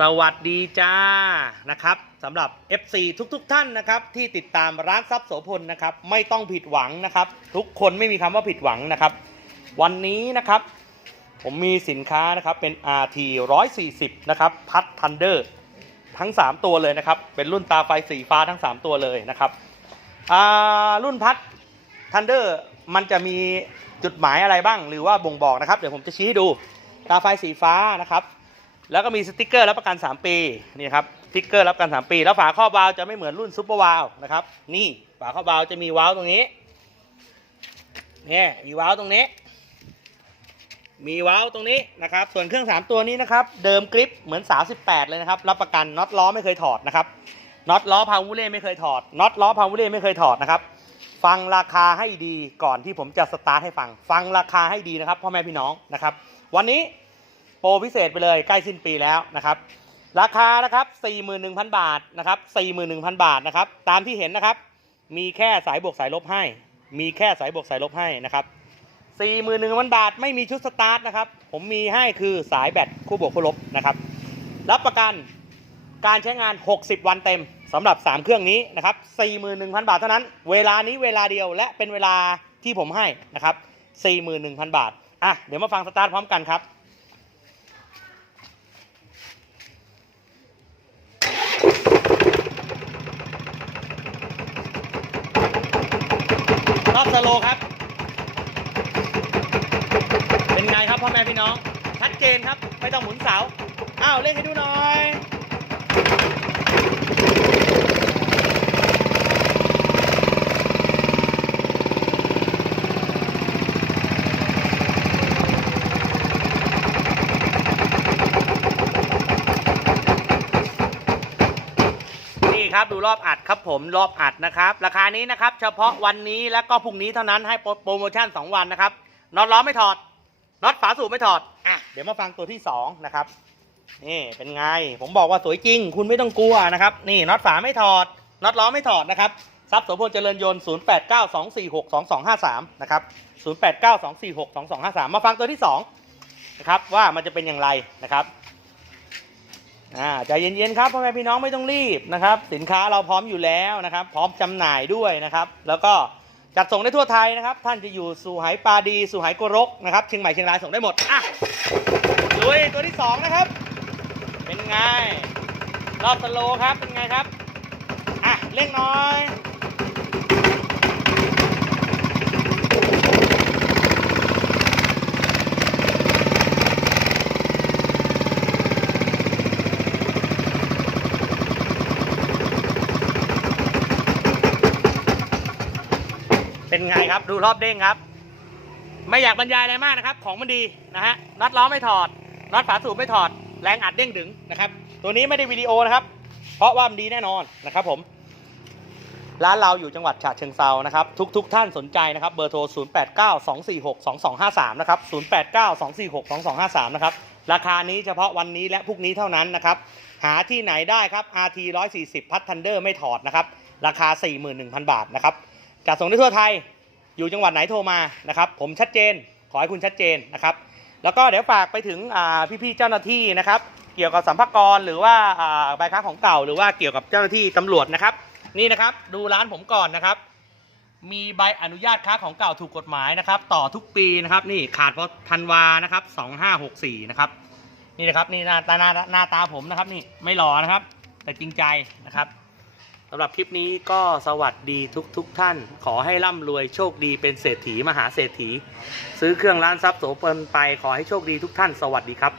สวัสดีจ้านะครับสำหรับ FC ทุกๆทท่านนะครับที่ติดตามร้านทรัพย์โสพลนะครับไม่ต้องผิดหวังนะครับ ทุกคนไม่มีคำว่าผิดหวังนะครับ วันนี้นะครับ ผมมีสินค้านะครับเป็น RT 140นะครับพัดทันเดอร์ทั้ง 3 ตัวเลยนะครับ เป็นรุ่นตาไฟสีฟ้าทั้ง 3 ตัวเลยนะครับอารุ่นพัดทันเดอร์มันจะมีจุดหมายอะไรบ้างหรือว่าบ่งบอกนะครับ เดี๋ยวผมจะชี้ให้ดูตาไฟสีฟ้านะครับ แล้วก็มีสติกเกอร์รับประกัน 3 ปีนี่ครับสติกเกอร์รับประกัน 3 ปี แล้วฝาครอบวาล์วจะไม่เหมือนรุ่นซุปเปอร์วาล์วนะครับ นี่ฝาครอบวาล์วจะมีวาล์วตรงนี้เนี่ยมีวาล์วตรงนี้ มีวาล์วตรงนี้นะครับ ส่วนเครื่อง 3 ตัวนี้นะครับ เดิมกริปเหมือน 38 เลยนะครับ รับประกันน็อตล้อไม่เคยถอดนะครับน็อตล้อพาวเวอร์เล่ไม่เคยถอดน็อตล้อพาวเวอร์เล่ไม่เคยถอดนะครับฟังราคาให้ดีก่อนที่ผมจะสตาร์ทให้ฟัง ฟังราคาให้ดีนะครับพ่อแม่พี่น้องนะครับ วันนี้ โปรพิเศษไปเลยใกล้สิ้นปีแล้วนะครับ ราคานะครับ 41,000 บาทนะครับ 41,000 บาทนะครับ ตามที่เห็นนะครับ มีแค่สายบวกสายลบให้ มีแค่สายบวกสายลบให้นะครับ 41,000 บาทไม่มีชุดสตาร์ทนะครับ ผมมีให้คือสายแบตคู่บวกคู่ลบนะครับ รับประกันการใช้งาน 60 วันเต็มสำหรับ 3 เครื่องนี้นะครับ 41,000 บาทเท่านั้น เวลานี้เวลาเดียวและเป็นเวลาที่ผมให้นะครับ 41,000 บาท อะ เดี๋ยวมาฟังสตาร์ทพร้อมกันครับ อบสโลครับ เป็นไงครับพ่อแม่พี่น้อง ชัดเจนครับ ไม่ต้องหมุนเสา อ้าวเล่นให้ดูหน่อย นี่ครับ ดูรอบอัดครับผมรอบอัดนะครับ ราคานี้นะครับเฉพาะวันนี้แล้วก็พรุ่งนี้เท่านั้นให้โปรโมชั่น 2 วันนะครับน็อตล้อไม่ถอดน็อตฝาสูบไม่ถอดอะเดี๋ยวมาฟังตัวที่2นะครับนี่เป็นไงผมบอกว่าสวยจริง คุณไม่ต้องกลัวนะครับ นี่น็อตฝาไม่ถอดน็อตล้อไม่ถอดนะครับทรัพย์โสพลเจริญยนต์0892462253นะครับ0892462253 มาฟังตัวที่2นะครับว่ามันจะเป็นอย่างไรนะครับ อ่าใจเย็นๆครับพ่อแม่พี่น้องไม่ต้องรีบนะครับ สินค้าเราพร้อมอยู่แล้วนะครับ พร้อมจำหน่ายด้วยนะครับ แล้วก็จัดส่งได้ทั่วไทยนะครับ ท่านจะอยู่สู่ไหปาดีสู่ไหโกรกนะครับเชียงใหม่เชียงรายส่งได้หมดอะลุยตัวที่สองนะครับ เป็นไงรอบสโลครับเป็นไงครับอะเร่งน้อย เป็นไงครับ ดูรอบเด้งครับ ไม่อยากบรรยายอะไรมากนะครับ ของมันดีนะฮะน็อตล้อไม่ถอดน็อตฝาสูบไม่ถอด แรงอัดเด้งดึงนะครับ ตัวนี้ไม่ได้วิดีโอนะครับ เพราะว่ามันดีแน่นอนนะครับผม ร้านเราอยู่จังหวัดฉะเชิงเซานะครับ ทุกๆทท่านสนใจนะครับ เบอร์โทร 0892462253 นะครับ 0892462253 นะครับ ราคานี้เฉพาะวันนี้และพรุ่งนี้เท่านั้นนะครับ หาที่ไหนได้ครับ RT 140พัททันเดอร์ไม่ถอดนะครับ ราคา 41,000 บาทนะครับ จัดส่งได้ทั่วไทย อยู่จังหวัดไหนโทรมานะครับ ผมชัดเจน ขอให้คุณชัดเจนนะครับ แล้วก็เดี๋ยวฝากไปถึงพี่ๆเจ้าหน้าที่นะครับ เกี่ยวกับสัมภาระหรือว่าอ่าใบค้าของเก่า หรือว่าเกี่ยวกับเจ้าหน้าที่ตำรวจนะครับ นี่นะครับดูร้านผมก่อนนะครับ มีใบอนุญาตค้าของเก่าถูกกฎหมายนะครับ ต่อทุกปีนะครับ นี่ขาดเพราะธันวานะครับ2564นะครับ นี่นะครับนี่หน้าตาหน้าหน้าตาผมนะครับ นี่ไม่หล่อนะครับ แต่จริงใจนะครับ สำหรับคลิปนี้ก็สวัสดีทุกทุกๆท่าน ขอให้ร่ำรวยโชคดีเป็นเศรษฐีมหาเศรษฐี ซื้อเครื่องร้านทรัพย์โสพลไปขอให้โชคดีทุกท่าน สวัสดีครับ